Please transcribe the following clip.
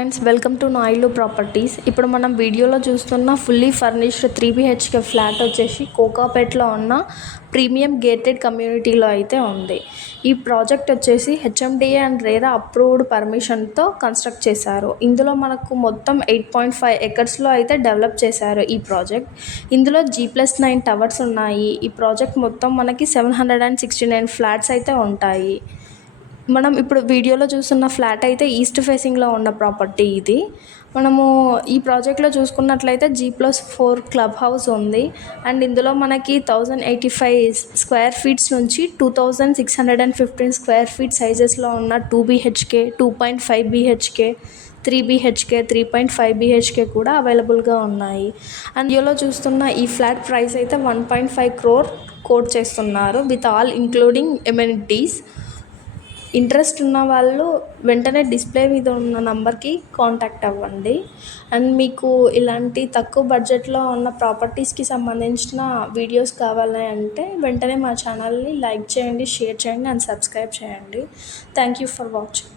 Friends, welcome to నాయిలు properties. ఇప్పుడు మనం వీడియోలో చూస్తున్న ఫుల్లీ ఫర్నిష్డ్ 3 BHK ఫ్లాట్ వచ్చేసి కోకాపేట్లో ఉన్న ప్రీమియం గేటెడ్ కమ్యూనిటీలో అయితే ఉంది. ఈ ప్రాజెక్ట్ వచ్చేసి HMDA అండ్ రేరా అప్రూవ్డ్ పర్మిషన్తో కన్స్ట్రక్ట్ చేశారు. ఇందులో మనకు మొత్తం 8.5 ఎకర్స్లో అయితే డెవలప్ చేశారు ఈ ప్రాజెక్ట్. ఇందులో G+9 టవర్స్ ఉన్నాయి. ఈ ప్రాజెక్ట్ మొత్తం మనకి 769 ఫ్లాట్స్ అయితే ఉంటాయి. మనం ఇప్పుడు వీడియోలో చూస్తున్న ఫ్లాట్ అయితే ఈస్ట్ ఫేసింగ్లో ఉన్న ప్రాపర్టీ ఇది. మనము ఈ ప్రాజెక్ట్లో చూసుకున్నట్లయితే G+4 క్లబ్ హౌస్ ఉంది. అండ్ ఇందులో మనకి 1085 స్క్వేర్ ఫీట్స్ నుంచి 2615 స్క్వేర్ ఫీట్ సైజెస్లో ఉన్న 2 BHK, 2.5 BHK, 3 BHK, 3.5 BHK కూడా అవైలబుల్గా ఉన్నాయి. అండ్ వీడియోలో చూస్తున్న ఈ ఫ్లాట్ ప్రైస్ అయితే 1.5 crore కోట్ చేస్తున్నారు with all including amenities. Interest ఉన్న వాళ్ళు వెంటనే డిస్ప్లే మీద ఉన్న నంబర్కి కాంటాక్ట్ అవ్వండి. అండ్ మీకు ఇలాంటి తక్కువ బడ్జెట్లో ఉన్న ప్రాపర్టీస్కి సంబంధించిన వీడియోస్ కావాలి అంటే వెంటనే మా ఛానల్ని లైక్ చేయండి, షేర్ చేయండి అండ్ సబ్స్క్రైబ్ చేయండి. Thank you for watching.